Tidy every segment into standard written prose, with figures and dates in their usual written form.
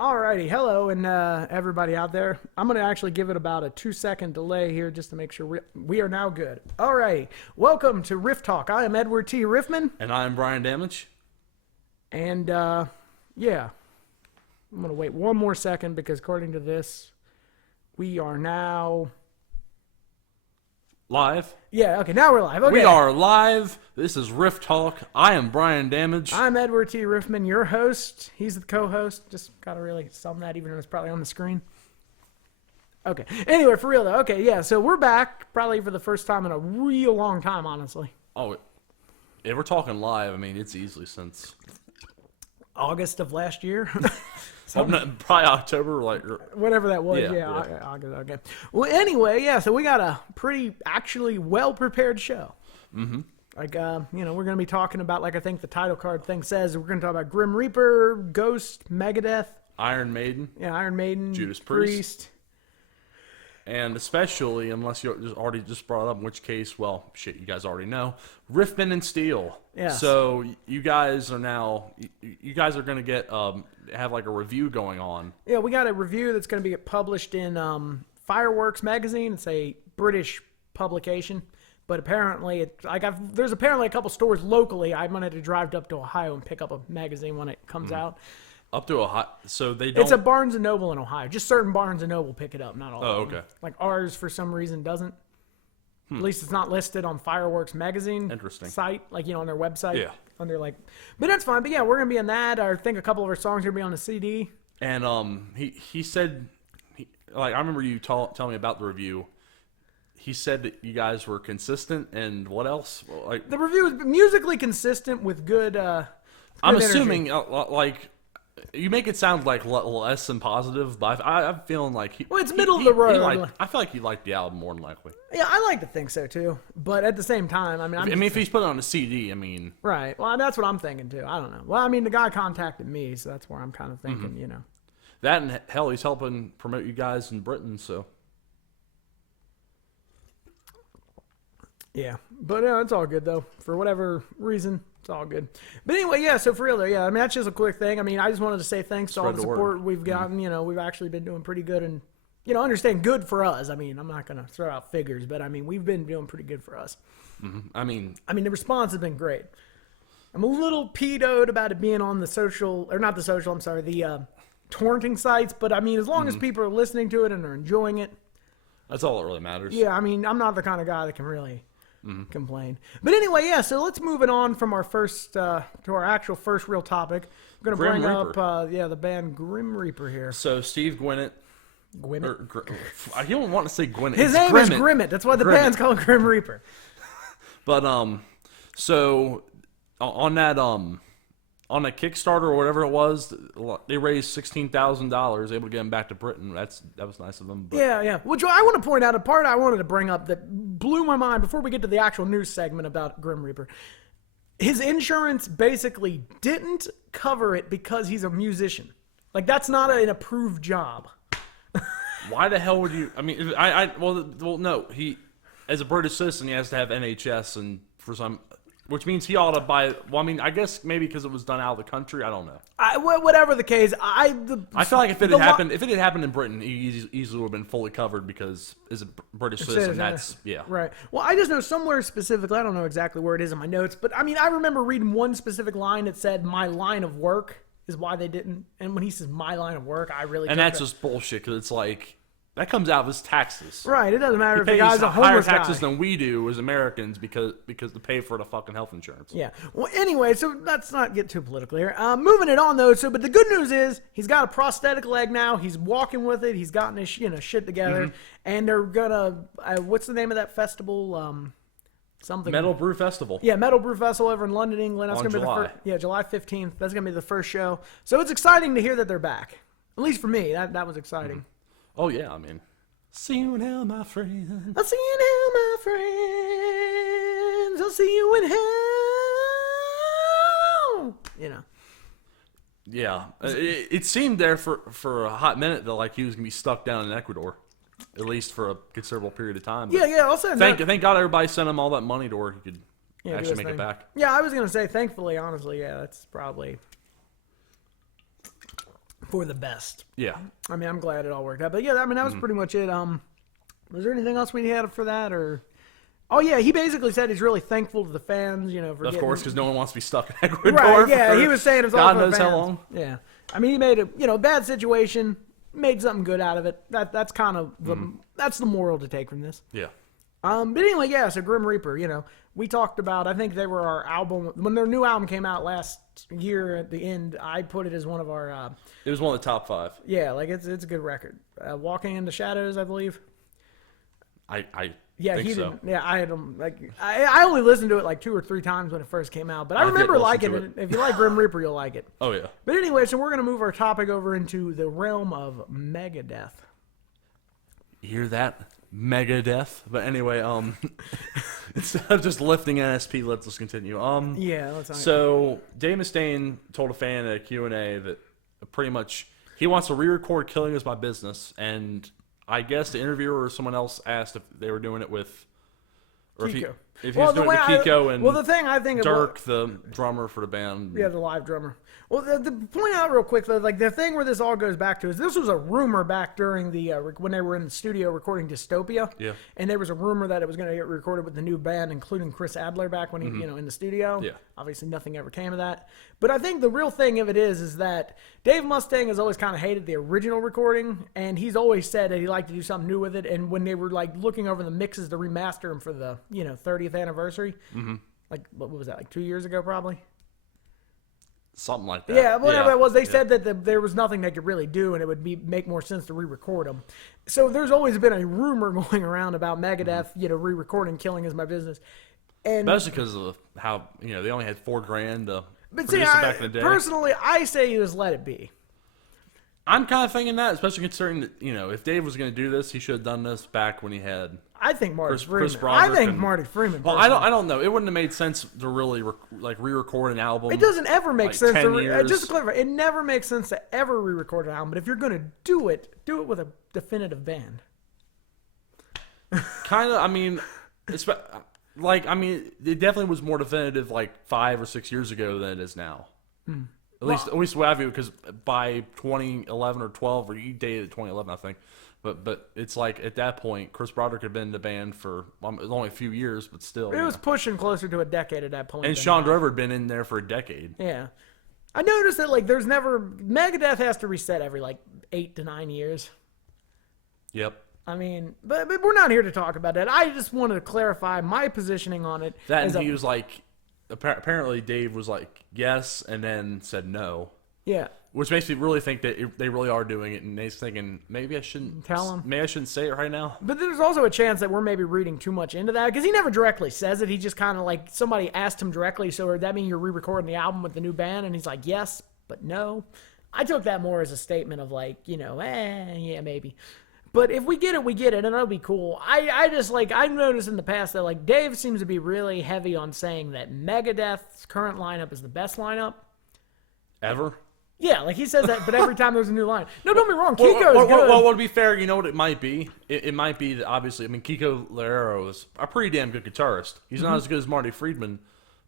Alrighty, hello and everybody out there. I'm going to actually give it about a 2-second delay here just to make sure we are now good. Alrighty, welcome to Rifftalk. I am Edward T. Riffman. And I am Brian Damage. And yeah, I'm going to wait one more second because according to this, we are now... Live. Yeah, okay, now we're live. Okay. We are live. This is Rifftalk. I am Brian Damage. I'm Edward T. Riffman, your host. He's the co-host. Just got to really sum that even though it's probably on the screen. Okay. Anyway, for real though. Okay, yeah, so we're back probably for the first time in a real long time, honestly. Oh, if we're talking live, I mean, it's easily since... August of last year. Probably October, like... Whatever that was, Yeah. August, okay. Well, anyway, yeah, so we got a pretty, actually well-prepared show. Mm-hmm. Like, we're going to be talking about, like I think the title card thing says, we're going to talk about Grim Reaper, Ghost, Megadeth. Iron Maiden. Yeah, Iron Maiden. Judas Priest. And especially, unless you already just brought it up, in which case, well, shit, you guys already know, Riffman and Steel. Yeah. So you guys are now, you guys are going to get, have like a review going on. Yeah, we got a review that's going to be published in Fireworks magazine. It's a British publication, but apparently, there's apparently a couple stores locally. I'm going to have to drive up to Ohio and pick up a magazine when it comes out. Up to Ohio, so they don't... It's a Barnes & Noble in Ohio. Just certain Barnes & Noble pick it up, not all of them. Okay. Like ours, for some reason, doesn't. At least it's not listed on Fireworks magazine site, like, on their website. Yeah. Under, like... But that's fine. But, yeah, we're going to be in that. I think a couple of our songs are going to be on the CD. And he said... I remember you telling me about the review. He said that you guys were consistent, and what else? The review is musically consistent with good I'm energy. assuming, you make it sound like less than positive, but I'm feeling like... it's middle of the road. I feel like he liked the album more than likely. Yeah, I like to think so, too. But at the same time, if he's put it on a CD, Right. Well, that's what I'm thinking, too. I don't know. Well, the guy contacted me, so that's where I'm kind of thinking, That and, hell, he's helping promote you guys in Britain, so... Yeah. But it's all good, though. For whatever reason, it's all good. But anyway, yeah, so for real, though, yeah, that's just a quick thing. I just wanted to say thanks to all the support we've gotten. We've actually been doing pretty good and, understand good for us. I'm not going to throw out figures, but, we've been doing pretty good for us. Mm-hmm. The response has been great. I'm a little pedoed about it being on the torrenting sites, but, as long as people are listening to it and are enjoying it. That's all that really matters. Yeah, I'm not the kind of guy that can really... complain. But anyway, yeah, so let's move it on from our first to our actual first real topic. We're going to bring up the band Grim Reaper here. So Steve Gwinnett. I don't want to say Gwinnett. His name is Grimmett. That's why the band's called Grim Reaper. But so on that Kickstarter or whatever it was, they raised $16,000, able to get him back to Britain. That was nice of them. But. Yeah. Which I want to point out, a part I wanted to bring up that blew my mind before we get to the actual news segment about Grim Reaper. His insurance basically didn't cover it because he's a musician. Like, that's not an approved job. Why the hell would you? Well, no. He, as a British citizen, he has to have NHS, and for some. Which means he ought to buy... Well, I guess maybe because it was done out of the country. I don't know. Whatever the case, I feel like if it had happened in Britain, he easily would have been fully covered because as a British citizen, that's... Yeah. Right. Well, I just know somewhere specifically, I don't know exactly where it is in my notes, but I remember reading one specific line that said, my line of work is why they didn't... And when he says my line of work, I really... And that's just bullshit because it's like... That comes out of his taxes. Right. It doesn't matter if the guy's a homeless guy. Higher taxes than we do as Americans because to pay for the fucking health insurance. Yeah. Well, anyway, so let's not get too political here. Moving it on, though. But the good news is he's got a prosthetic leg now. He's walking with it. He's gotten his shit together. Mm-hmm. And they're going to... what's the name of that festival? Something. Metal Brew Festival. Yeah, Metal Brew Festival over in London, England. That's going to be the first... Yeah, July 15th. That's going to be the first show. So it's exciting to hear that they're back. At least for me. That was exciting. Mm-hmm. Oh, yeah. See you now, my friend. I'll see you now, my friends. I'll see you in hell. Yeah. It seemed there for a hot minute that like he was going to be stuck down in Ecuador. At least for a considerable period of time. But yeah. Also, thank God everybody sent him all that money to where he could actually make it back. Yeah, I was going to say, thankfully, honestly, yeah, that's for the best. Yeah. I mean, I'm glad it all worked out. But yeah, I mean, that was pretty much it. Was there anything else we had for that, or? Oh yeah, he basically said he's really thankful to the fans, for of course, because no one wants to be stuck in Ecuador. Right? Yeah, he was saying it's all God for the knows fans. how long. Yeah, I mean, he made a bad situation, made something good out of it. That's kind of that's the moral to take from this. Yeah. But anyway, yeah. So Grim Reaper, we talked about. I think they were our album when their new album came out last year. At the end, I put it as one of our. It was one of the top 5. Yeah, like it's a good record. Walking in the Shadows, I believe. Yeah, he so. didn't. Yeah, I had him I only listened to it like 2 or 3 times when it first came out, but I remember liking it. If you like Grim Reaper, you'll like it. Oh yeah. But anyway, so we're gonna move our topic over into the realm of Megadeth. You hear that? Megadeth. But anyway, instead of just lifting NSP, let's just continue. Yeah, let's. So Dave Mustaine told a fan at a Q&A that pretty much he wants to re-record "Killing Is My Business," and I guess the interviewer or someone else asked if they were doing it with, or Kiko. if he was doing it with Kiko and the thing I think Dirk, the drummer for the band. Yeah, the live drummer. Well, the point out real quick though, like the thing where this all goes back to is this was a rumor back during the when they were in the studio recording Dystopia. Yeah. And there was a rumor that it was going to get recorded with the new band, including Chris Adler back when he in the studio. Yeah. Obviously, nothing ever came of that. But I think the real thing of it is that Dave Mustaine has always kind of hated the original recording, and he's always said that he liked to do something new with it. And when they were like looking over the mixes to remaster them for the 30th anniversary, like what was that, like 2 years ago probably? Something like that. Yeah, whatever it was. They said that there was nothing they could really do, and it would make more sense to re-record them. So there's always been a rumor going around about Megadeth, re-recording "Killing Is My Business," and especially because of how they only had $4,000 to but produce it back in the day. Personally, I say you just let it be. I'm kind of thinking that, especially considering that if Dave was going to do this, he should have done this back when he had. I think Marty Freeman. Marty Freeman. Well, I don't know. It wouldn't have made sense to really re-record an album. It doesn't ever make sense. Just to clarify, it never makes sense to ever re-record an album. But if you're going to do it with a definitive band. Kind of. I mean, it definitely was more definitive 5 or 6 years ago than it is now. At least what I view, because by 2011 or 12, or you dated 2011, I think. But it's like at that point, Chris Broderick had been in the band for only a few years, but still. It was pushing closer to a decade at that point. And Sean Drover had been in there for a decade. Yeah. I noticed that there's never Megadeth has to reset every 8 to 9 years. Yep. I mean, but we're not here to talk about that. I just wanted to clarify my positioning on it. That and he was apparently Dave was yes, and then said no. Yeah. Which makes me really think that they really are doing it, and he's thinking maybe I shouldn't tell him. Maybe I shouldn't say it right now. But there's also a chance that we're maybe reading too much into that, because he never directly says it. He just kind of somebody asked him directly. So does that mean you're re-recording the album with the new band? And he's like, yes, but no. I took that more as a statement of yeah, maybe. But if we get it, we get it, and that'll be cool. I've noticed in the past that Dave seems to be really heavy on saying that Megadeth's current lineup is the best lineup ever. Yeah, he says that, but every time there's a new line. No, don't be wrong. Kiko is good. Well, to be fair, you know what it might be? It might be that, obviously, Kiko Loureiro is a pretty damn good guitarist. He's not as good as Marty Friedman,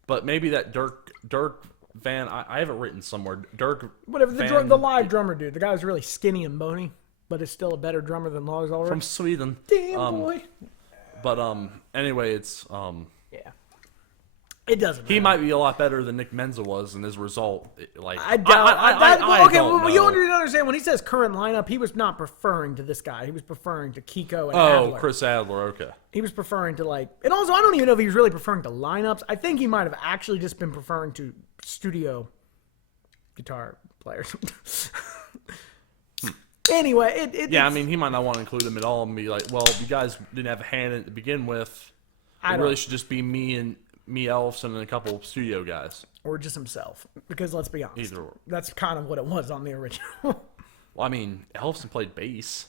but maybe that Dirk Van... I have it written somewhere. Dirk Whatever, the live drummer dude. The guy who's really skinny and bony, but is still a better drummer than Lars Ulrich. From Sweden. Damn, boy. But, anyway, it's... Yeah. It doesn't matter. He might be a lot better than Nick Menza was, and as a result, I doubt. I don't know. You understand when he says current lineup, he was not referring to this guy. He was referring to Kiko and Adler. Oh, Chris Adler. Okay. He was preferring to and also I don't even know if he was really preferring to lineups. I think he might have actually just been preferring to studio guitar players. Anyway, he might not want to include them at all and be like, well, you guys didn't have a hand in it to begin with. It really should just be me, Elfson, and a couple of studio guys. Or just himself. Because let's be honest. Either or. That's kind of what it was on the original. Well, Elfson played bass.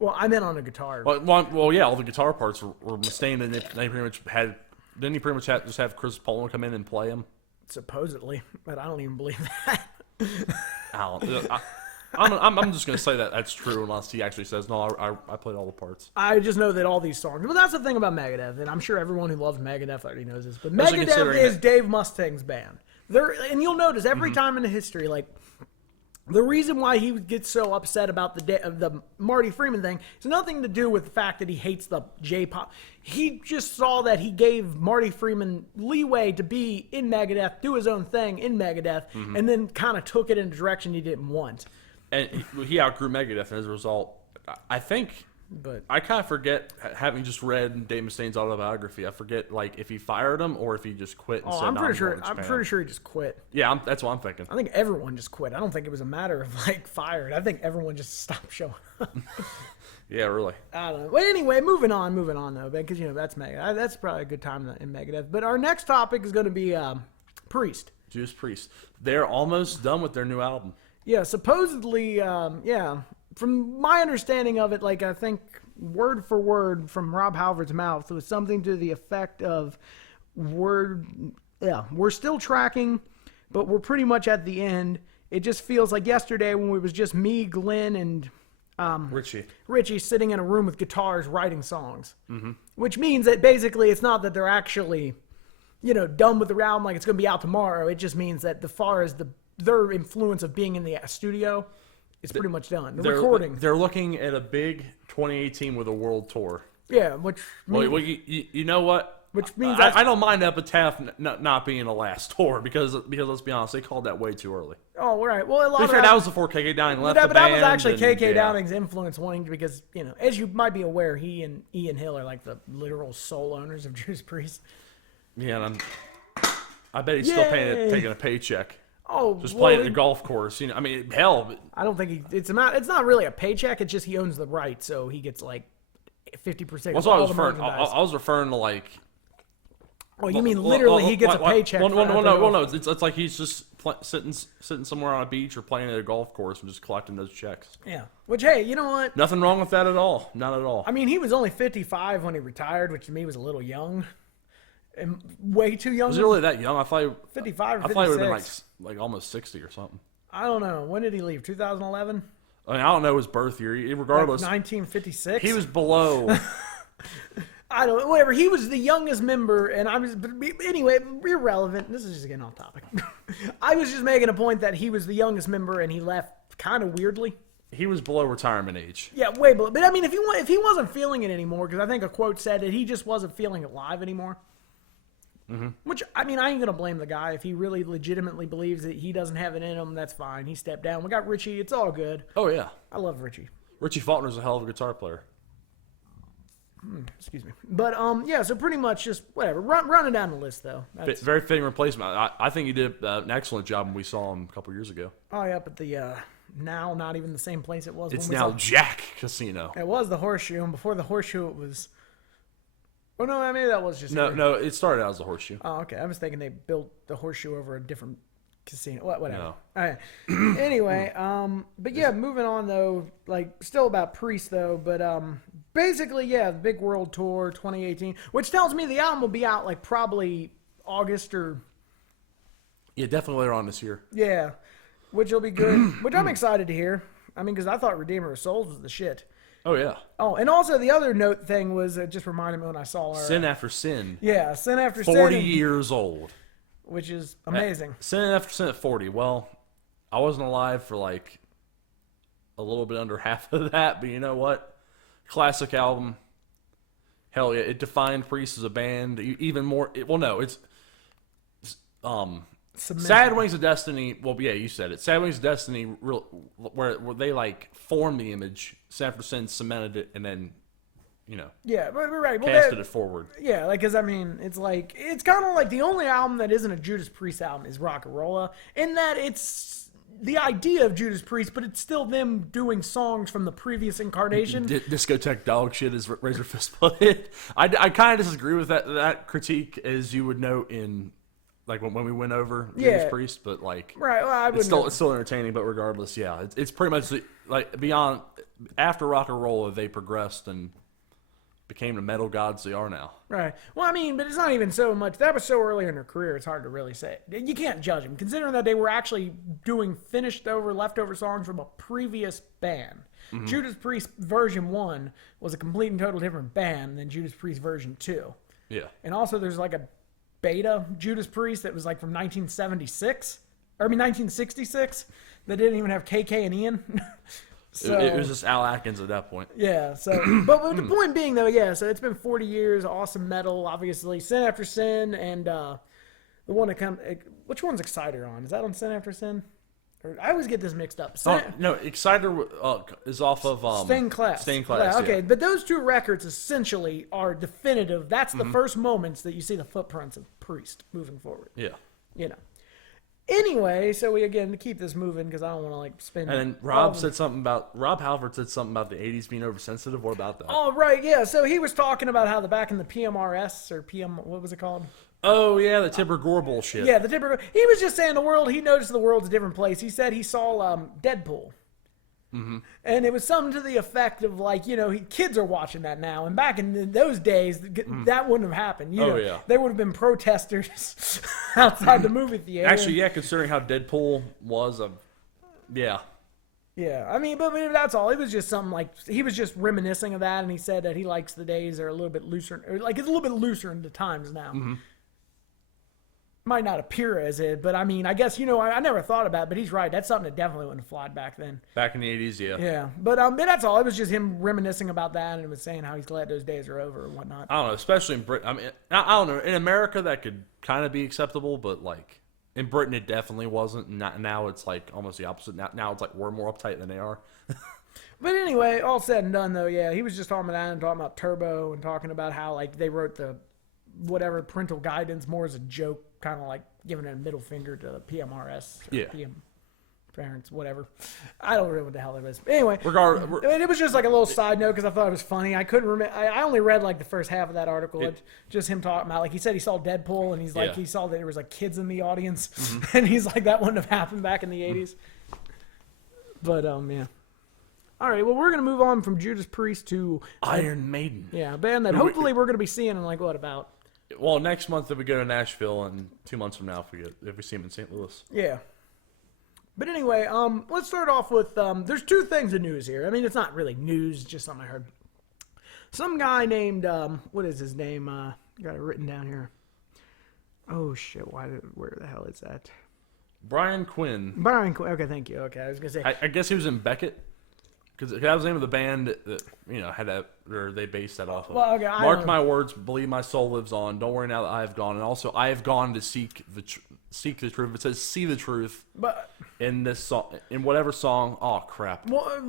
Well, I meant on a guitar. Well, yeah, all the guitar parts were Mustaine, and they pretty much had... Didn't he pretty much just have Chris Poland come in and play them? Supposedly. But I don't even believe that. I'm just going to say that that's true unless he actually says, no, I played all the parts. I just know that all these songs... Well, that's the thing about Megadeth, and I'm sure everyone who loves Megadeth already knows this, but Megadeth is Dave Mustaine's band. And you'll notice every time in the history, the reason why he gets so upset about the Marty Freeman thing has nothing to do with the fact that he hates the J-pop. He just saw that he gave Marty Freeman leeway to be in Megadeth, do his own thing in Megadeth, and then kind of took it in a direction he didn't want. And he outgrew Megadeth, and as a result, I think... But I kind of forget, having just read Dave Mustaine's autobiography, I forget like if he fired him or if he just quit and said, I'm pretty sure he just quit. Yeah, that's what I'm thinking. I think everyone just quit. I don't think it was a matter of like fired. I think everyone just stopped showing up. Yeah, really. I don't know. Well, anyway, moving on though, because that's Megadeth. That's probably a good time in Megadeth. But our next topic is going to be Priest. Judas Priest. They're almost done with their new album. Yeah, supposedly, yeah. From my understanding of it, like I think word for word from Rob Halford's mouth, it was something to the effect of, we're still tracking, but we're pretty much at the end. It just feels like yesterday when it was just me, Glenn, and Richie sitting in a room with guitars writing songs. Mm-hmm. Which means that basically it's not that they're actually, done with the album, like it's going to be out tomorrow. It just means that as far as their influence of being in the studio, it's pretty much done. The recording. They're looking at a big 2018 with a world tour. Yeah, which means... Well, you know what? Which means... I don't mind Epitaph not being a last tour, because let's be honest, they called that way too early. Oh, right. Well, a lot of that was before KK Downing left the band. But that was actually KK Downing's influence, wanting, because, as you might be aware, he and Ian Hill are like the literal sole owners of Judas Priest. Yeah, and I bet he's still taking a paycheck. Oh, just playing at the golf course, I mean, hell. I don't think it's not really a paycheck. It's just he owns the rights, so he gets like 50%. That's what I was referring to, like. Oh, you mean literally he gets a paycheck? No. It's like he's just sitting somewhere on a beach or playing at a golf course and just collecting those checks. Yeah. Which, hey, you know what? Nothing wrong with that at all. Not at all. I mean, he was only 55 when he retired, which to me was a little young. And way too young. Was he really that young? I thought 55 or 56. I thought he would have been like almost 60 or something. I don't know. When did he leave? 2011? I mean, I don't know his birth year. Regardless. Like 1956? He was below. I don't know. Whatever. He was the youngest member, and anyway, irrelevant. This is just getting off topic. I was just making a point that he was the youngest member, and he left kind of weirdly. He was below retirement age. Yeah, way below. But I mean, if he wasn't feeling it anymore, because I think a quote said that he just wasn't feeling it live anymore. Mm-hmm. Which, I mean, I ain't going to blame the guy. If he really legitimately believes that he doesn't have it in him, that's fine. He stepped down. We got Richie. It's all good. Oh, yeah. I love Richie. Richie Faulkner's a hell of a guitar player. Excuse me. But, yeah, so pretty much just whatever. Running down the list, though. Very fitting replacement. I think he did an excellent job when we saw him a couple years ago. Oh, yeah, but the now not even the same place it was. It's when we now Jack Casino. It was the Horseshoe, and before the Horseshoe it was... Oh, no, maybe that was just... No, it started out as the Horseshoe. Oh, okay. I was thinking they built the Horseshoe over a different casino. Whatever. No. All right. Anyway, but yeah, moving on, though, like, still about Priest, though, but basically, yeah, the big world tour 2018, which tells me the album will be out, like, probably August or... Yeah, definitely later on this year. Yeah, which will be good, which I'm excited to hear. I mean, because I thought Redeemer of Souls was the shit. Oh, yeah. Oh, and also the other note thing was, it just reminded me when I saw our... Sin After Sin. Yeah, Sin After Sin. 40 years old. Which is amazing. Sin After Sin at 40. Well, I wasn't alive for like a little bit under half of that, but you know what? Classic album. Hell yeah, it defined Priest as a band even more. It's Sad Wings of Destiny. Well, yeah, you said it. Sad Wings of Destiny, where they like formed the image. Sin After Sin cemented it, and then, yeah, right. Well, casted it forward. Yeah, like, because I mean, it's kind of like the only album that isn't a Judas Priest album is Rock-A-Rolla, in that it's the idea of Judas Priest, but it's still them doing songs from the previous incarnation. Discotheque dog shit, as Razor Fist put it. I kind of disagree with that critique, as you would note in. Like when we went over Judas Priest, but like, right? Well, it's still entertaining. But regardless, yeah, it's pretty much like beyond after Rock-A-Rolla, they progressed and became the metal gods they are now. Right. Well, I mean, but it's not even so much. That was so early in their career; it's hard to really say. You can't judge them, considering that they were actually doing leftover songs from a previous band. Mm-hmm. Judas Priest version 1 was a complete and total different band than Judas Priest version 2. Yeah. And also, there's like a beta Judas Priest that was like from 1966. that didn't even have KK and Ian. So, it was just Al Atkins at that point. Yeah. So, but the point being, though, yeah. So it's been 40 years. Awesome metal, obviously. Sin After Sin, and the one that comes. Which one's Exciter on? Is that on Sin After Sin? Or, I always get this mixed up. No, Exciter is off of Stained Class. Stained Class. Okay, yeah. but those two records essentially are definitive. That's the first moments that you see the footprints of Priest moving forward. Yeah. You know. Anyway, so we again to keep this moving because I don't want to like spend. And then Rob Halford said something about the '80s being oversensitive. What about that? Oh right, yeah. So he was talking about how back in the PMRS or PM, what was it called? Oh yeah, the Tipper Gore bullshit. Yeah, the Tipper. He was just saying he noticed the world's a different place. He said he saw Deadpool. Mm-hmm. And it was something to the effect of like, kids are watching that now. And back in those days, that wouldn't have happened. Yeah. There would have been protesters outside the movie theater. Actually, yeah, considering how Deadpool was, yeah. Yeah, I mean, but that's all. It was just something like, he was just reminiscing of that, and he said that he likes the days are a little bit looser, or like it's a little bit looser in the times now. Mm-hmm. Might not appear as it, but I mean, I guess, I never thought about it, but he's right. That's something that definitely wouldn't have flied back then. Back in the 80s, yeah. Yeah, but that's all. It was just him reminiscing about that and was saying how he's glad those days are over and whatnot. I don't know, especially in Britain. I mean, I don't know. In America, that could kind of be acceptable, but like in Britain, it definitely wasn't. Now it's like almost the opposite. Now it's like we're more uptight than they are. But anyway, all said and done, though, yeah, he was just talking about that and talking about Turbo and talking about how like they wrote the whatever parental guidance more as a joke, kind of like giving it a middle finger to the PMRS or PM parents, whatever. I don't know what the hell it was. But anyway, it was just like a little side note because I thought it was funny. I couldn't remember. I only read like the first half of that article. Just him talking about, like he said he saw Deadpool and he's like he saw that there was like kids in the audience and he's like that wouldn't have happened back in the 80s. But yeah. All right, well, we're going to move on from Judas Priest to Iron Maiden. Yeah, a band that hopefully we're going to be seeing in like what about? Well, next month if we go to Nashville, and 2 months from now if we see him in St. Louis. Yeah. But anyway, let's start off with there's two things of news here. I mean, it's not really news, just something I heard. Some guy named what is his name? Got it written down here. Oh shit! Where the hell is that? Brian Quinn. Okay, thank you. Okay, I was gonna say. I guess he was in Beckett. Because that was the name of the band that they based that off of. Well, okay, Mark my words, believe my soul lives on. Don't worry now that I have gone, and also I have gone to seek the truth. It says see the truth. But in this song, in whatever song, oh crap. Well,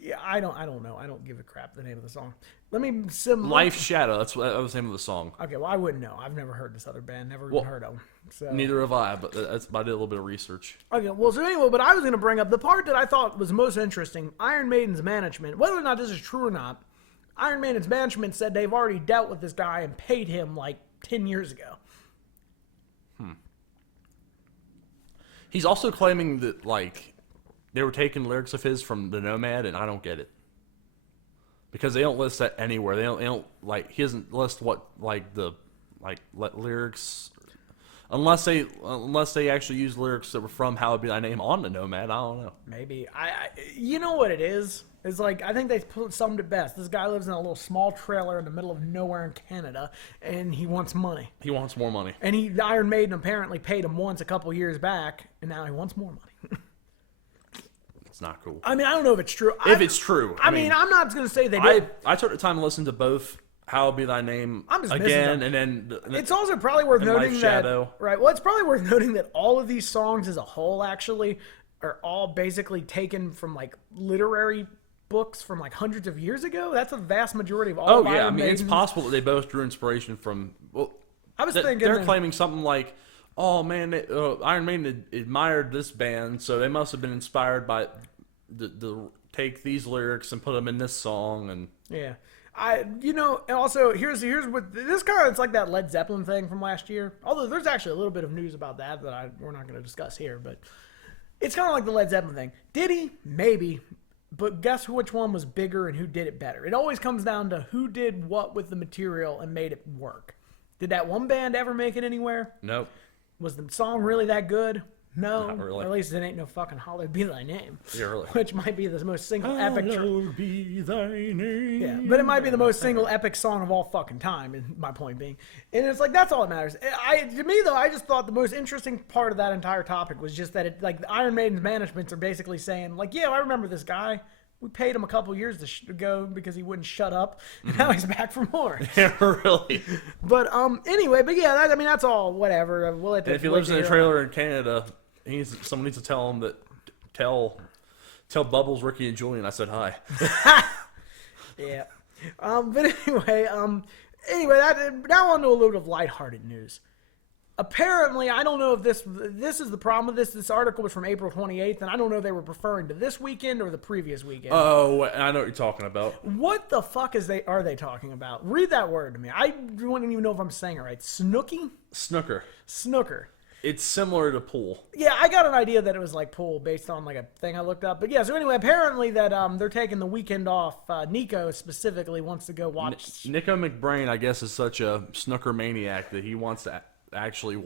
yeah, I don't know. I don't give a crap the name of the song. Let me Life Shadow. That was the name of the song. Okay, well I wouldn't know. I've never heard this other band. Never even heard of them. So. Neither have I. But I did a little bit of research. Okay, well so anyway, but I was going to bring up the part that I thought was most interesting. Iron Maiden's management, whether or not this is true or not, Iron Maiden's management said they've already dealt with this guy and paid him like 10 years ago. He's also claiming that like they were taking lyrics of his from the Nomad, and I don't get it. Because they don't list that anywhere. They don't like he doesn't list what lyrics unless they actually use lyrics that were from How Would Be Thy Name on the Nomad. I don't know. Maybe you know what it is? It's like I think they summed it best. This guy lives in a little small trailer in the middle of nowhere in Canada, and he wants money. He wants more money. And Iron Maiden apparently paid him once a couple years back, and now he wants more money. It's not cool. I mean, I don't know if it's true. It's true. I mean, I'm not going to say they did. I took the time to listen to both How Would Be Thy Name again, and then... It's also probably worth noting that... Shadow. Right, well, it's probably worth noting that all of these songs as a whole, actually, are all basically taken from, like, literary books from, like, hundreds of years ago. That's a vast majority of all Iron Maiden's. It's possible that they both drew inspiration from... Well, I was thinking... They're claiming something like... Oh, man, Iron Maiden admired this band, so they must have been inspired by... The take these lyrics and put them in this song, and yeah, and also here's what this kind of it's like that Led Zeppelin thing from last year. Although there's actually a little bit of news about that we're not going to discuss here, but it's kind of like the Led Zeppelin thing. Did he? Maybe, but guess which one was bigger and who did it better? It always comes down to who did what with the material and made it work. Did that one band ever make it anywhere? Nope. Was the song really that good? No, Not really. or at least it ain't no fucking Hallowed Be Thy Name. Yeah, really. Which might be the most single epic. Yeah, really. Which might be the most single epic. Hallowed be thy name. Yeah, but it might be the most single epic song of all fucking time. Is my point being, and it's like that's all that matters. To me though, I just thought the most interesting part of that entire topic was just that it like the Iron Maiden's managements are basically saying like, yeah, I remember this guy. We paid him a couple years to go because he wouldn't shut up. And now he's back for more. Yeah, really. But anyway, but yeah, I mean that's all. Whatever. We'll let And if he lives in a trailer in Canada, someone needs to tell him that tell Bubbles, Ricky, and Julian I said hi. Yeah. But anyway, now on to a load of lighthearted news. Apparently, I don't know if this is the problem with this. This article was from April 28th, and I don't know if they were referring to this weekend or the previous weekend. Oh, I know what you're talking about. What the fuck are they talking about? Read that word to me. I don't even know if I'm saying it right. Snooker. It's similar to pool. Yeah, I got an idea that it was like pool based on like a thing I looked up. But yeah, so anyway, apparently that they're taking the weekend off. Nico specifically wants to go watch. Nico McBrain, I guess, is such a snooker maniac that he wants to actually,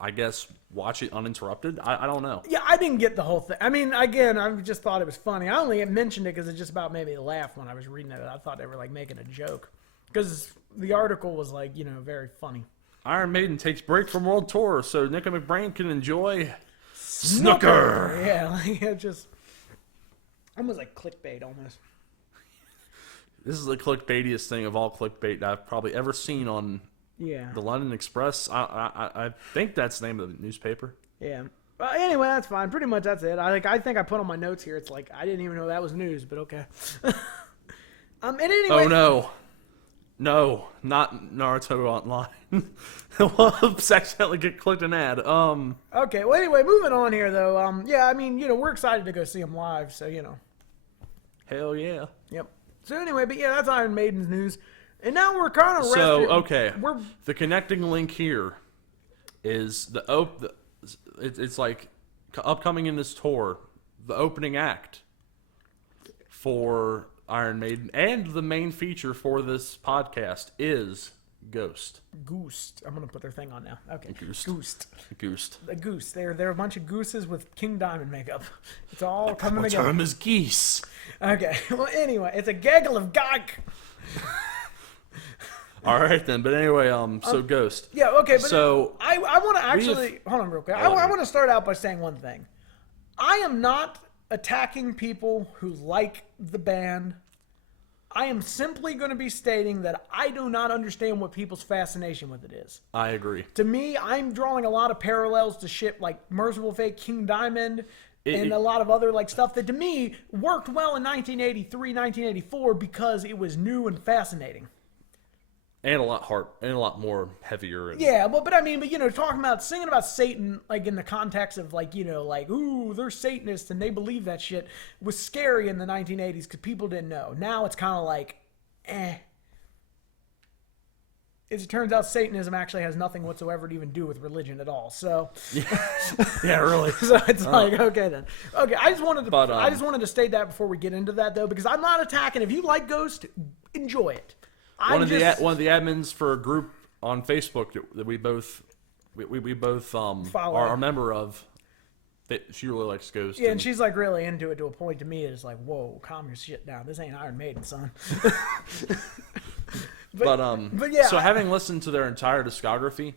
I guess, watch it uninterrupted. I don't know. Yeah, I didn't get the whole thing. I mean, again, I just thought it was funny. I only mentioned it because it just about made me laugh when I was reading it. I thought they were like making a joke because the article was like, very funny. Iron Maiden takes break from World Tour so Nico McBrain can enjoy snooker. Yeah, like it just almost like clickbait almost. This is the clickbaitiest thing of all clickbait I've probably ever seen on the London Express. I think that's the name of the newspaper. Yeah. Well, anyway, that's fine. Pretty much that's it. I think I put on my notes here. It's like I didn't even know that was news, but okay. And anyway. Oh no. No, not Naruto Online. Whoops, accidentally get clicked an ad. Okay, well anyway, moving on here though. Yeah, I mean, we're excited to go see them live, so Hell yeah. Yep. So anyway, but yeah, that's Iron Maiden's news. And now we're kind of the connecting link here is it's like upcoming in this tour, the opening act for Iron Maiden and the main feature for this podcast is Ghost. I'm gonna put their thing on now. Okay. Ghost. The goose. They're a bunch of gooses with King Diamond makeup. It's all coming The together. term is geese. Okay. Well, anyway, it's a gaggle of gawk. All right then, but anyway, so Ghost. Yeah. Okay. But so I want to actually hold on real quick. I want to start out by saying one thing. I am not attacking people who like the band. I am simply going to be stating that I do not understand what people's fascination with it is. I agree. To me, I'm drawing a lot of parallels to shit like Merciful Fate, King Diamond, and a lot of other like stuff that to me worked well in 1983, 1984 because it was new and fascinating. And a lot more heavier. Yeah, but talking about singing about Satan, like in the context of like, ooh, they're Satanists and they believe that shit was scary in the 1980s because people didn't know. Now it's kind of like, As it turns out, Satanism actually has nothing whatsoever to even do with religion at all. So, yeah, really. So it's like, okay then. Okay, I just wanted to state that before we get into that though, because I'm not attacking. If you like Ghost, enjoy it. One of the admins for a group on Facebook that we both are a member of. She really likes Ghost. Yeah, and she's like really into it to a point to me. It's like, whoa, calm your shit down. This ain't Iron Maiden, son. but yeah. So having listened to their entire discography,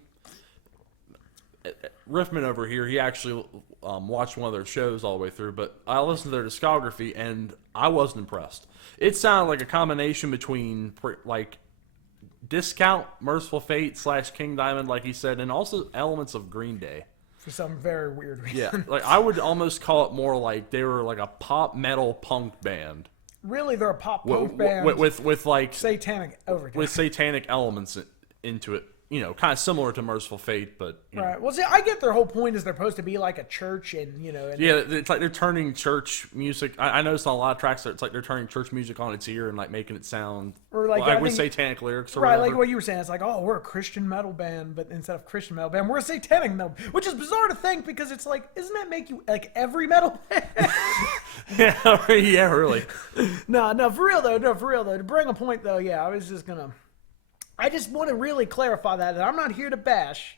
Riffman over here, he actually watched one of their shows all the way through. But I listened to their discography and I wasn't impressed. It sounded like a combination between like Discount, Merciful Fate / King Diamond, like he said, and also elements of Green Day. For some very weird reason. Yeah, like I would almost call it more like they were like a pop metal punk band. Really, they're a pop punk band with like satanic overtones. With satanic elements into it. Kind of similar to Merciful Fate, but right. Well, see, I get their whole point is they're supposed to be like a church, and it's like they're turning church music. I noticed on a lot of tracks that it's like they're turning church music on its ear and like making it sound with satanic lyrics, or right? whatever. Like what you were saying, it's like, oh, we're a Christian metal band, but instead of Christian metal band, we're a satanic metal, which is bizarre to think because it's like, isn't that make you like every metal band? yeah, really. No, for real though. To bring a point though, yeah, I just want to really clarify that I'm not here to bash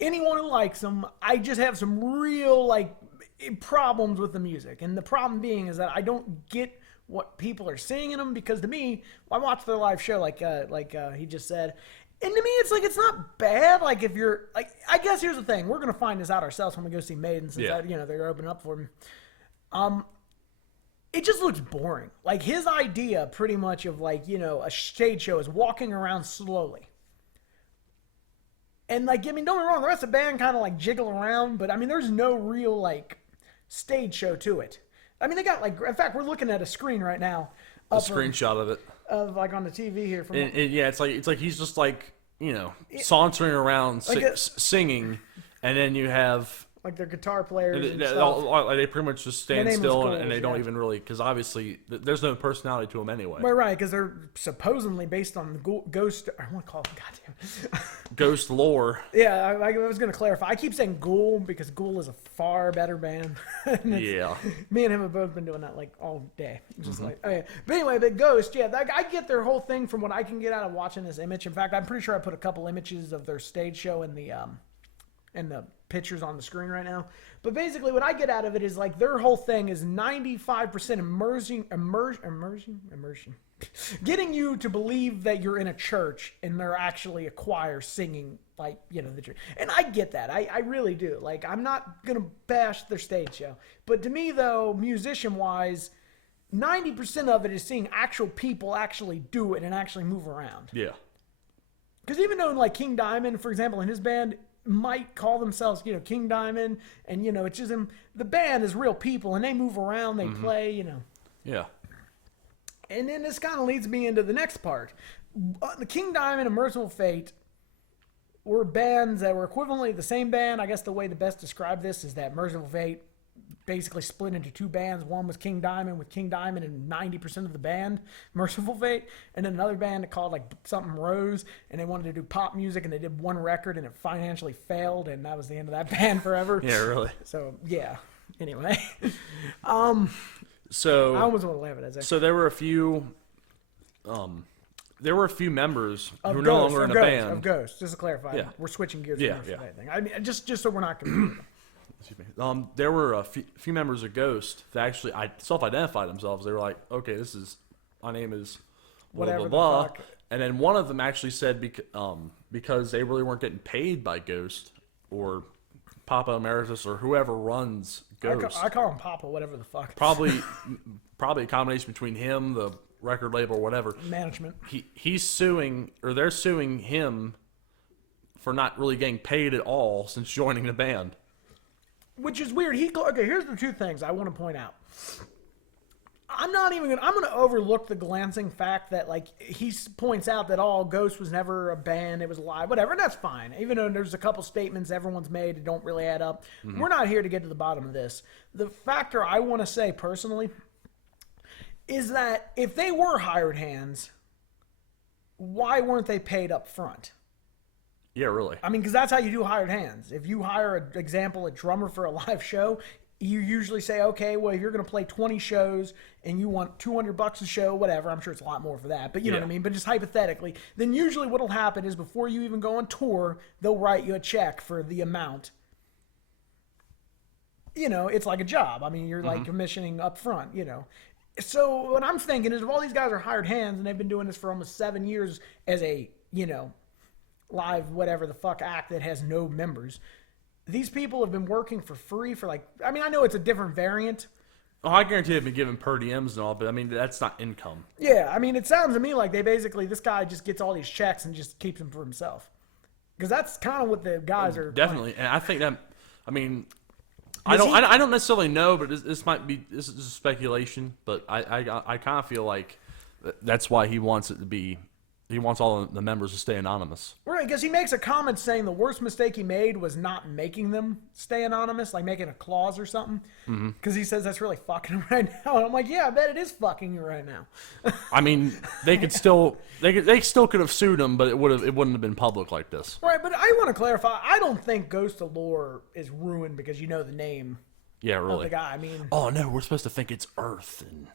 anyone who likes them. I just have some real like problems with the music, and the problem being is that I don't get what people are saying in them, because to me, I watched their live show like he just said, and to me it's like it's not bad. Like if you're like, I guess here's the thing, we're gonna find this out ourselves when we go see Maiden, since they're opening up for him. It just looks boring. Like his idea pretty much of like, a stage show is walking around slowly. And like, I mean, don't get me wrong, the rest of the band kind of like jiggle around, but I mean, there's no real like stage show to it. I mean, they got like, in fact, we're looking at a screen right now. A screenshot of it. Of like on the TV here. From yeah, it's like he's just like, sauntering around like singing, and then you have like their guitar players and stuff. They pretty much just stand still, Ghouls, and they don't even really, because obviously there's no personality to them anyway. Right, because they're supposedly based on the Ghost. I want to call it, goddamn, Ghost lore. Yeah, I was going to clarify. I keep saying Ghoul because Ghoul is a far better band. Yeah. Me and him have both been doing that like all day. Just like, okay. But anyway, the Ghost, yeah, I get their whole thing from what I can get out of watching this image. In fact, I'm pretty sure I put a couple images of their stage show in the pictures on the screen right now. But basically what I get out of it is like their whole thing is 95% immersion. Getting you to believe that you're in a church and they're actually a choir singing like, the church. And I get that. I really do. Like, I'm not going to bash their stage show. But to me, though, musician-wise, 90% of it is seeing actual people actually do it and actually move around. Yeah. Because even though, like, King Diamond, for example, in his band, might call themselves, King Diamond, and, it's just the band is real people, and they move around, they play, Yeah. And then this kind of leads me into the next part. The King Diamond and Merciful Fate were bands that were equivalently the same band. I guess the way to best describe this is that Merciful Fate basically split into two bands. One was King Diamond, with King Diamond and 90% of the band, Merciful Fate, and then another band called like something Rose, and they wanted to do pop music, and they did one record, and it financially failed, and that was the end of that band forever. Yeah, really. So yeah. Anyway, so I almost want to laugh at that. So there were a few members who were no longer in a band. Of Ghost, just to clarify. Yeah. We're switching gears. Yeah, from Thing. I mean, just so we're not confused. Excuse me. There were a few members of Ghost that actually self-identified themselves. They were like, "Okay, my name is blah, whatever blah, the blah." fuck. And then one of them actually said because they really weren't getting paid by Ghost or Papa Emeritus or whoever runs Ghost. I call him Papa, whatever the fuck. Probably a combination between him, the record label, or whatever. Management. He's suing, or they're suing him for not really getting paid at all since joining the band. Which is weird. Okay, here's the two things I want to point out. I'm going to overlook the glancing fact that, like, he points out that Ghost was never a band, it was live, whatever, and that's fine. Even though there's a couple statements everyone's made that don't really add up. We're not here to get to the bottom of this. The factor I want to say personally is that if they were hired hands, why weren't they paid up front? Yeah, really. I mean, because that's how you do hired hands. If you hire, a drummer for a live show, you usually say, okay, well, if you're going to play 20 shows and you want $200 a show, whatever, I'm sure it's a lot more for that, but you know what I mean? But just hypothetically, then usually what'll happen is before you even go on tour, they'll write you a check for the amount. It's like a job. I mean, you're like commissioning up front, So what I'm thinking is if all these guys are hired hands and they've been doing this for almost 7 years as a, live whatever the fuck act that has no members, these people have been working for free for I know it's a different variant. Oh, I guarantee they've been given per diems and all, but I mean, that's not income. Yeah, I mean, it sounds to me like this guy just gets all these checks and just keeps them for himself. Because that's kind of what the guys are. Definitely. And I think that, I mean, I don't necessarily know, but this is speculation, but I kind of feel like that's why he wants it to be. He wants all the members to stay anonymous. Right, because he makes a comment saying the worst mistake he made was not making them stay anonymous, like making a clause or something. Because he says that's really fucking him right now. And I'm like, yeah, I bet it is fucking you right now. I mean, they could still have sued him, but it wouldn't have been public like this. Right, but I want to clarify. I don't think Ghost of Lore is ruined because you know the name. Yeah, really. Of the guy. I mean, oh no, we're supposed to think it's Earth and.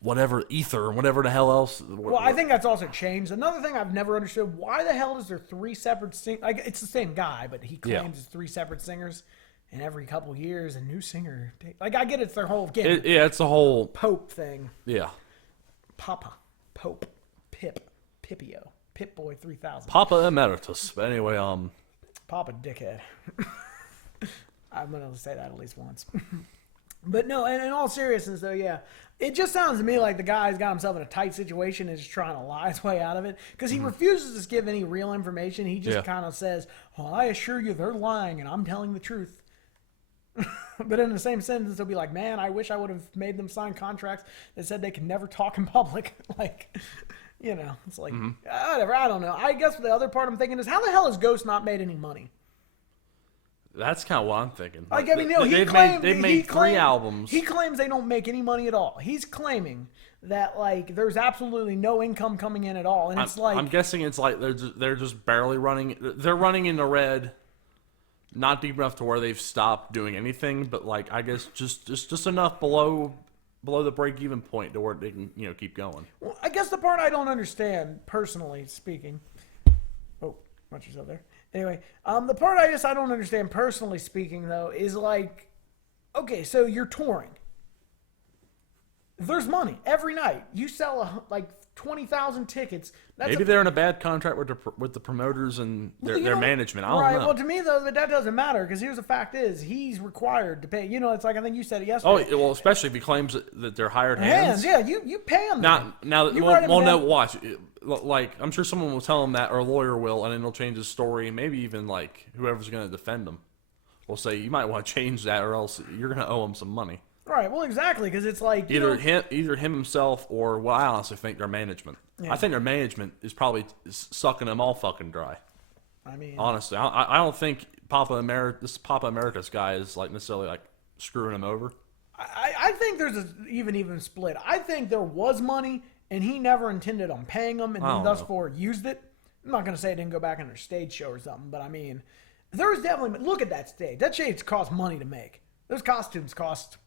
whatever ether or whatever the hell else. Well, I think that's also changed. Another thing I've never understood: why the hell is there 3 separate singers? Like, it's the same guy, but he claims it's 3 separate singers. And every couple years, a new singer. Like, I get it's their whole game. It's the whole Pope thing. Yeah. Papa, Pope, Pip, Pipio, Pip Boy 3000. Papa Emeritus. But anyway, Papa dickhead. I'm gonna say that at least once. But no, and in all seriousness, though, yeah, it just sounds to me like the guy's got himself in a tight situation and is trying to lie his way out of it because he refuses to give any real information. He just kind of says, "Well, I assure you, they're lying, and I'm telling the truth." But in the same sentence, he'll be like, "Man, I wish I would have made them sign contracts that said they could never talk in public." Like, you know, it's like whatever. I don't know. I guess the other part I'm thinking is, how the hell has Ghost not made any money? That's kind of what I'm thinking. Like, I mean, you know, they've made 3 albums. He claims they don't make any money at all. He's claiming that, like, there's absolutely no income coming in at all, and it's I'm guessing it's like they're just barely running. They're running in the red, not deep enough to where they've stopped doing anything, but like I guess just enough below the break even point to where they can keep going. Well, I guess the part I don't understand, personally speaking. Oh, watch yourself there. Anyway, the part I don't understand, personally speaking, though, is like, okay, so you're touring. There's money every night. You sell like 20,000 tickets. Maybe they're in a bad contract with the promoters and their management. I don't know. Well, to me though, that doesn't matter because here's the fact: is he's required to pay. You know, it's like I think you said it yesterday. Oh, well, especially if he claims that they're hired hands. Yeah, you pay them. Now, no, watch. Like, I'm sure someone will tell him that, or a lawyer will, and then he'll change his story. Maybe even like whoever's going to defend him will say you might want to change that, or else you're going to owe him some money. Right. Well, exactly, because it's like either him himself, or what I honestly think their management. Yeah. I think their management is probably sucking them all fucking dry. I mean, honestly, I don't think this Papa Emeritus guy is like necessarily like screwing him over. I think there's an even split. I think there was money, and he never intended on paying them, and then thus far used it. I'm not going to say it didn't go back on their stage show or something, but I mean, there's definitely look at that stage. That stage cost money to make. Those costumes cost.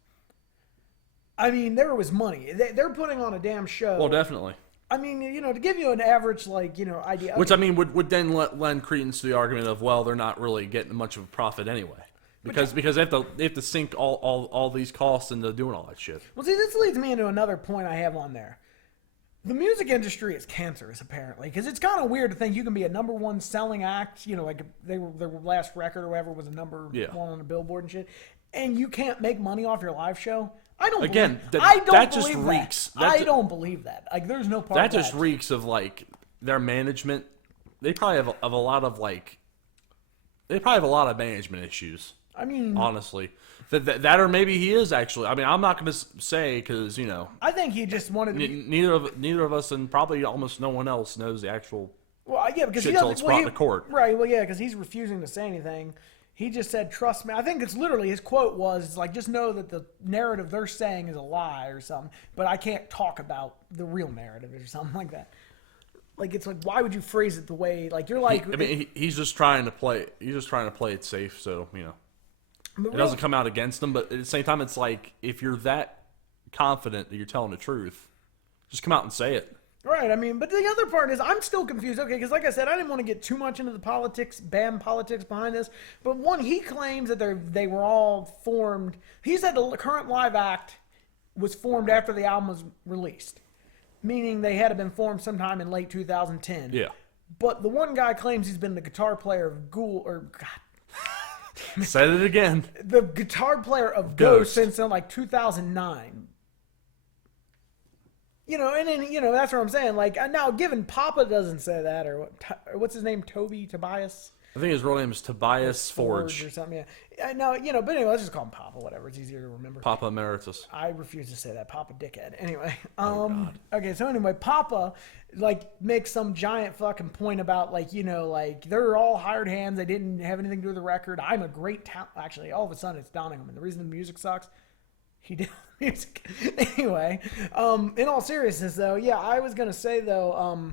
I mean, there was money. They're putting on a damn show. Well, definitely. I mean, to give you an average, idea. Which, I mean, would then lend credence to the argument of, well, they're not really getting much of a profit anyway. Because they have to sink all these costs into doing all that shit. Well, see, this leads me into another point I have on there. The music industry is cancerous, apparently, because it's kind of weird to think you can be a #1 selling act, like their last record or whatever was a number 1 on the Billboard and shit, and you can't make money off your live show. I don't believe that. Like, there's no part of that. That just reeks of, like, their management. They probably have a lot of management issues. I mean, honestly, that or maybe he is actually. I mean, I'm not going to say because I think he just wanted. Neither of us, and probably almost no one else knows the actual. Well, yeah, because shit till it's brought to court. Right. Well, yeah, because he's refusing to say anything. He just said, "Trust me." I think it's literally his quote was like, "Just know that the narrative they're saying is a lie or something, but I can't talk about the real narrative or something like that." Like, it's like, why would you phrase it the way like you're like? He's just trying to play. He's just trying to play it safe, so it doesn't come out against him. But at the same time, it's like if you're that confident that you're telling the truth, just come out and say it. Right, I mean, but the other part is I'm still confused. Okay, because like I said, I didn't want to get too much into the band politics behind this. But one, he claims that they were all formed. He said the current live act was formed after the album was released, meaning they had been formed sometime in late 2010. Yeah. But the one guy claims he's been the guitar player of Said it again. The guitar player of Ghost since like 2009. And then, that's what I'm saying. Like, now, given Papa doesn't say that, or what's his name? Tobias? I think his real name is Tobias Forge. Or something, yeah. But anyway, let's just call him Papa, whatever. It's easier to remember. Papa Emeritus. I refuse to say that. Papa dickhead. Anyway. God. Okay, so anyway, Papa, makes some giant fucking point about, they're all hired hands. They didn't have anything to do with the record. I'm a great talent. Actually, all of a sudden, it's dawning on him. And the reason the music sucks, he did music. Anyway, in all seriousness, though, yeah, I was going to say, though,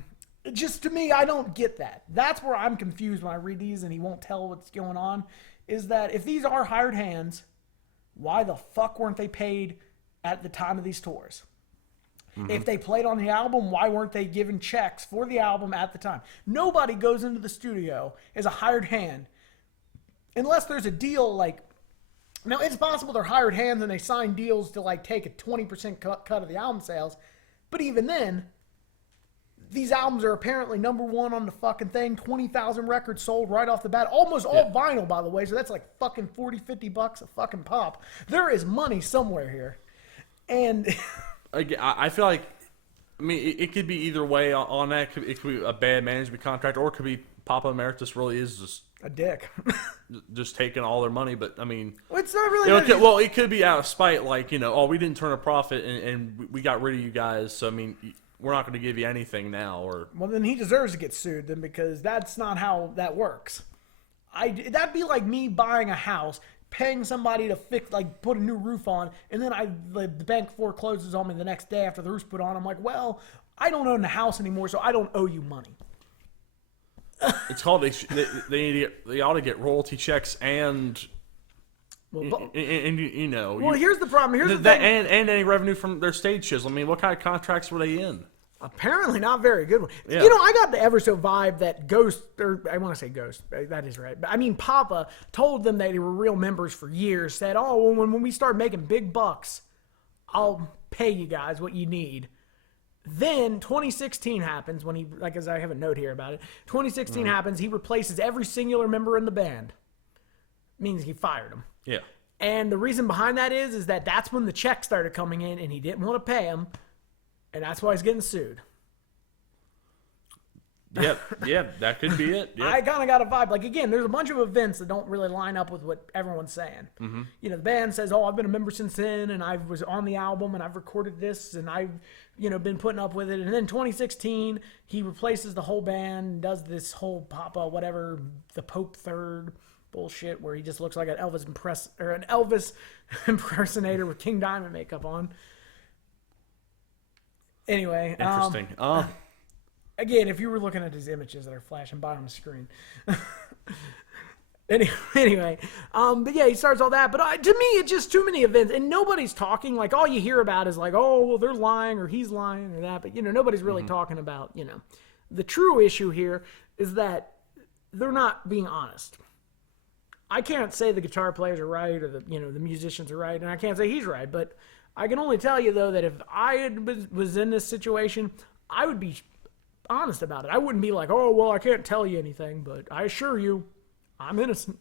just to me, I don't get that. That's where I'm confused when I read these and he won't tell what's going on, is that if these are hired hands, why the fuck weren't they paid at the time of these tours? If they played on the album, why weren't they given checks for the album at the time? Nobody goes into the studio as a hired hand unless there's a deal like. Now, it's possible they're hired hands and they sign deals to like take a 20% cut of the album sales. But even then, these albums are apparently number one on the fucking thing. 20,000 records sold right off the bat. Almost all vinyl, by the way. So that's like fucking $40-$50 a fucking pop. There is money somewhere here. And I feel like, I mean, it could be either way on that. It could be a bad management contract, or it could be Papa Emeritus really is just a dick. just taking all their money. But I mean, well, it's not really. It could be out of spite, like, we didn't turn a profit and we got rid of you guys. So I mean, we're not going to give you anything now. Or well, then he deserves to get sued then, because that's not how that works. That'd be like me buying a house, paying somebody to put a new roof on, and then the bank forecloses on me the next day after the roof's put on. I'm like, well, I don't own the house anymore, so I don't owe you money. It's called they ought to get royalty checks and Well, here's the problem. Here's the thing. And any revenue from their stage shows. I mean, what kind of contracts were they in? Apparently not very good one. Yeah. I got the ever so vibe that Ghost, or I want to say Ghost, that is right. But I mean, Papa told them that they were real members for years, said, oh, when we start making big bucks, I'll pay you guys what you need. Then 2016 happens when he, as I have a note here about it, 2016 happens, he replaces every singular member in the band. Means he fired them. Yeah. And the reason behind that is that that's when the checks started coming in and he didn't want to pay them. And that's why he's getting sued. Yep, that could be it. Yep. I kind of got a vibe. Again, there's a bunch of events that don't really line up with what everyone's saying. Mm-hmm. The band says, oh, I've been a member since then, and I was on the album, and I've recorded this, and I've, been putting up with it. And then 2016, he replaces the whole band, and does this whole Papa, whatever, the Pope Third bullshit, where he just looks like an Elvis impersonator with King Diamond makeup on. Anyway. Interesting. Again, if you were looking at his images that are flashing by on the screen. Anyway, but yeah, he starts all that. But to me, it's just too many events. And nobody's talking. All you hear about is oh, well, they're lying or he's lying or that. But, nobody's really talking about, the true issue here is that they're not being honest. I can't say the guitar players are right or the musicians are right. And I can't say he's right. But I can only tell you, though, that if I was in this situation, I would be honest about it. I wouldn't be like, oh, well, I can't tell you anything, but I assure you, I'm innocent.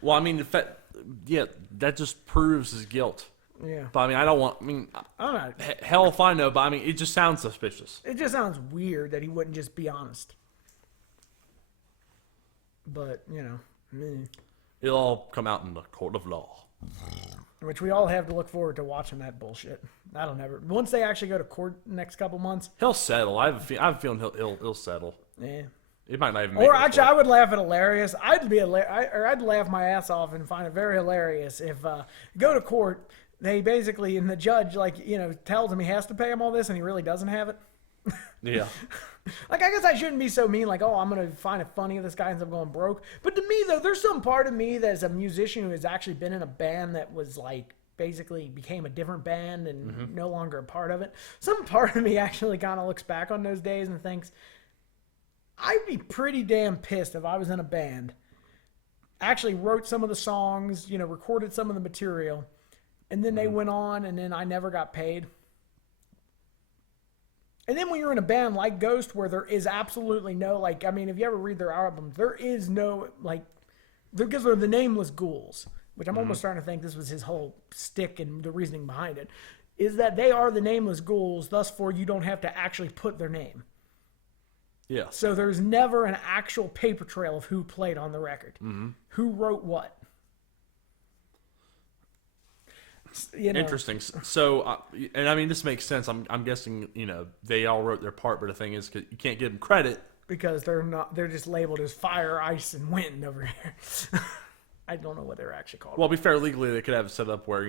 Well, I mean, that just proves his guilt. Yeah. But I don't know. Hell if I know, but it just sounds suspicious. It just sounds weird that he wouldn't just be honest. But, It'll all come out in the court of law. Which we all have to look forward to watching that bullshit. Once they actually go to court next couple months, he'll settle. I have a feeling he'll settle. Yeah. It might not even make Or actually, I would laugh at hilarious. I'd laugh my ass off and find it very hilarious if go to court. They basically, and the judge tells him he has to pay him all this, and he really doesn't have it. Yeah. I guess I shouldn't be so mean. Oh, I'm gonna find it funny if this guy ends up going broke. But to me, though, there's some part of me that is a musician who has actually been in a band that was basically became a different band and no longer a part of it. Some part of me actually kind of looks back on those days and thinks, I'd be pretty damn pissed if I was in a band, actually wrote some of the songs, recorded some of the material, and then they went on and then I never got paid. And then when you're in a band like Ghost, where there is absolutely no, if you ever read their album, there is no, because they're the Nameless Ghouls, which I'm almost starting to think this was his whole stick and the reasoning behind it, is that they are the Nameless Ghouls, thus for you don't have to actually put their name. Yeah. So there's never an actual paper trail of who played on the record, who wrote what. Interesting. So, and this makes sense. I'm guessing, they all wrote their part, but the thing is, 'cause you can't give them credit because they're just labeled as fire, ice, and wind over here. I don't know what they're actually called. Well, to be fair, legally they could have it set up where,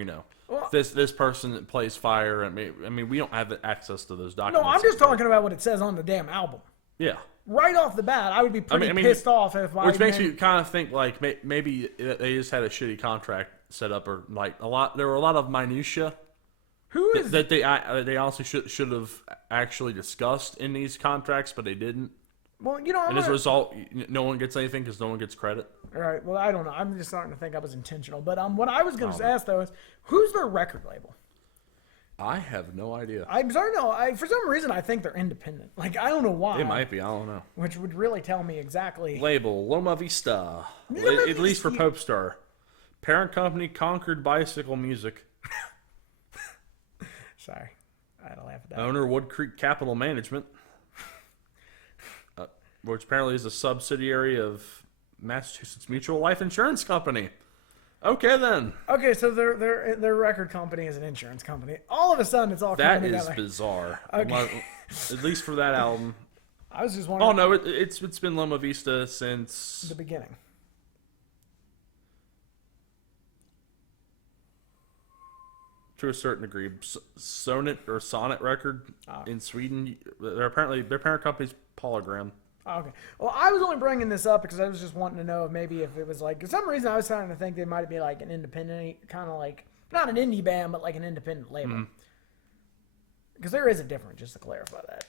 this person that plays fire, and we don't have access to those documents. No, I'm just talking about what it says on the damn album. Yeah. Right off the bat, I would be pretty pissed off if I... Which makes you kind of think, maybe they just had a shitty contract set up, or there were a lot of minutia Who is that they honestly should have actually discussed in these contracts, but they didn't. Well, and as a result, no one gets anything because no one gets credit. All right. Well, I don't know. I'm just starting to think I was intentional. But what I was going to ask though is, who's their record label? I have no idea. I'm sorry, no. For some reason, I think they're independent. Like, I don't know why. They might be. I don't know. Which would really tell me exactly. Label Loma Vista. At least for Popestar. Parent company Concord Bicycle Music. Sorry. I had to laugh at that. Owner Wood Creek Capital Management. Which apparently is a subsidiary of Massachusetts Mutual Life Insurance Company. Okay, then. Okay, so their record company is an insurance company. All of a sudden, it's all coming together. That is bizarre. Okay. At least for that album. I was just wondering. Oh, no, it's been Loma Vista since... the beginning. To a certain degree. Sonnet record in Sweden. Their parent company's Polygram. Okay. Well, I was only bringing this up because I was just wanting to know if maybe if it was like, for some reason I was starting to think they might be like an independent, kind of like, not an indie band, but like an independent label. Because there is a difference, just to clarify that.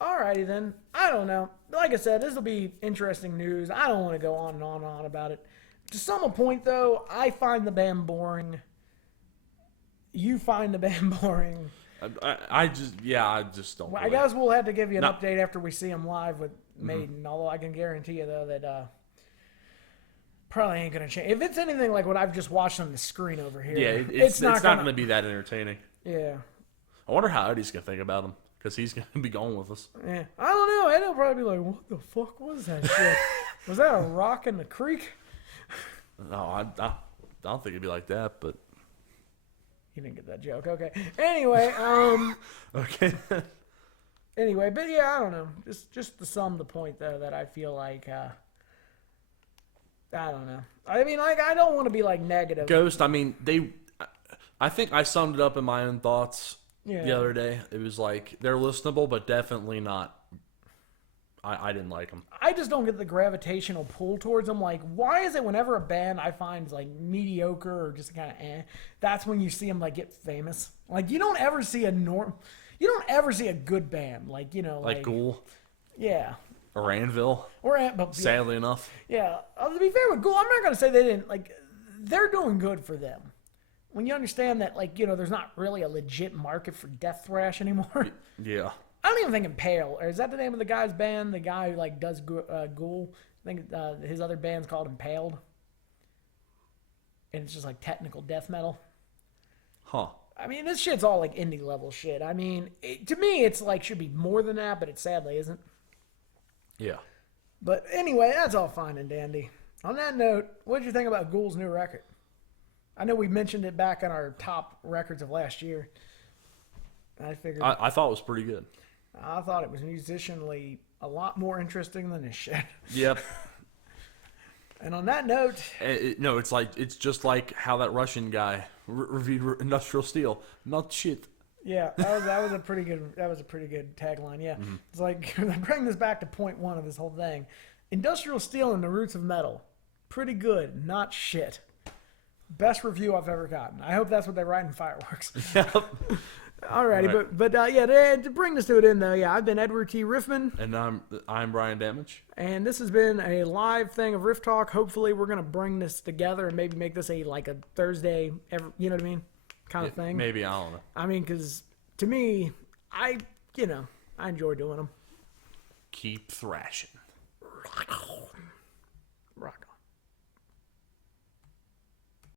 Alrighty then. I don't know. Like I said, this will be interesting news. I don't want to go on and on and on about it. To some point, though, I find the band boring. You find the band boring. I just don't. Well, I guess we'll have to give you an update after we see them live with Maiden. Although I can guarantee you though that probably ain't gonna change. If it's anything like what I've just watched on the screen over here, it's not gonna be that entertaining. Yeah. I wonder how Eddie's gonna think about him because he's gonna be going with us. Yeah. I don't know. Eddie'll probably be like, "What the fuck was that shit? Was that a rock in the creek?" No, I don't think it'd be like that, but. You didn't get that joke. Okay. Anyway, okay. Anyway, but yeah, I don't know. Just to sum the point though, that I feel like I don't know. I mean, like, I don't want to be like negative. Ghost. I mean, I think I summed it up in my own thoughts the other day. It was like they're listenable, but definitely not. I didn't like them. I just don't get the gravitational pull towards them. Like, why is it whenever a band I find is like mediocre or just kind of that's when you see them like get famous? Like, you don't ever see a good band like like Ghoul. Yeah. Or Anvil. But sadly enough. Yeah. To be fair with Ghoul, I'm not gonna say they didn't like. They're doing good for them. When you understand that, like, there's not really a legit market for death thrash anymore. Yeah. I don't even think Impale, or is that the name of the guy's band? The guy who like does Ghoul. I think his other band's called Impaled, and it's just like technical death metal. Huh. I mean, this shit's all like indie level shit. I mean, to me, it's like should be more than that, but it sadly isn't. Yeah. But anyway, that's all fine and dandy. On that note, what did you think about Ghoul's new record? I know we mentioned it back on our top records of last year. I figured. I thought it was pretty good. I thought it was musicianally a lot more interesting than this shit. Yep. And on that note, no, it's just like how that Russian guy reviewed Industrial Steel. Not shit. Yeah, that was a pretty good tagline. Yeah, It's like bring this back to point one of this whole thing. Industrial Steel and the Roots of Metal, pretty good, not shit. Best review I've ever gotten. I hope that's what they write in Fireworks. Yep. Alrighty, right. but to bring this to an end though, I've been Edward T. Riffman, and I'm Brian Damage, and this has been a live thing of Rifftalk. Hopefully, we're gonna bring this together and maybe make this a Thursday, you know what I mean, kind of thing. Maybe, I don't know. I mean, because to me, I enjoy doing them. Keep thrashing.